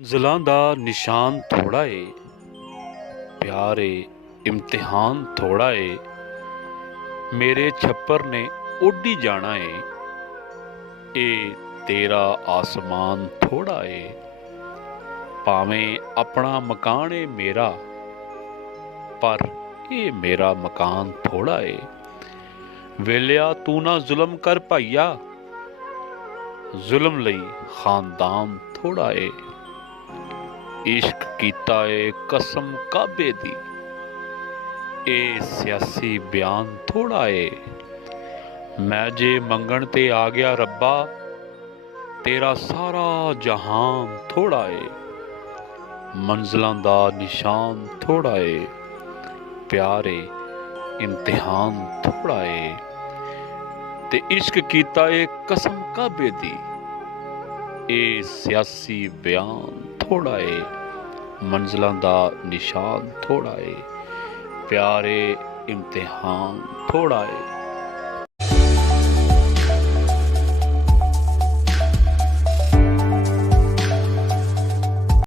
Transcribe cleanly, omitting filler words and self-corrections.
मंजिलां दा निशान थोड़ा ए, प्यार ए इम्तिहान थोड़ा ए, मेरे छप्पर ने उड़ ही जाना ए तेरा आसमान थोड़ा ए, भावें अपना मकान ए मेरा, पर ए मेरा मकान थोड़ा ए। वेलिया तू ना जुल्म कर भाईया, जुल्म लई खानदान थोड़ा ए। इश्क कीता ए कसम काबे दी, ए सियासी बयान थोड़ा ए। मैं जे मंगण ते आ गया रब्बा, तेरा सारा जहान थोड़ा ए। मंजिलां दा निशान थोड़ा ए, प्यार ए इम्तिहान थोड़ा ए। ते इश्क कीता ए कसम काबे दी, ए सियासी बयान थोड़ा ए। मंजिलां दा निशान थोड़ा ए, प्यार ए इम्तिहान थोड़ा ए।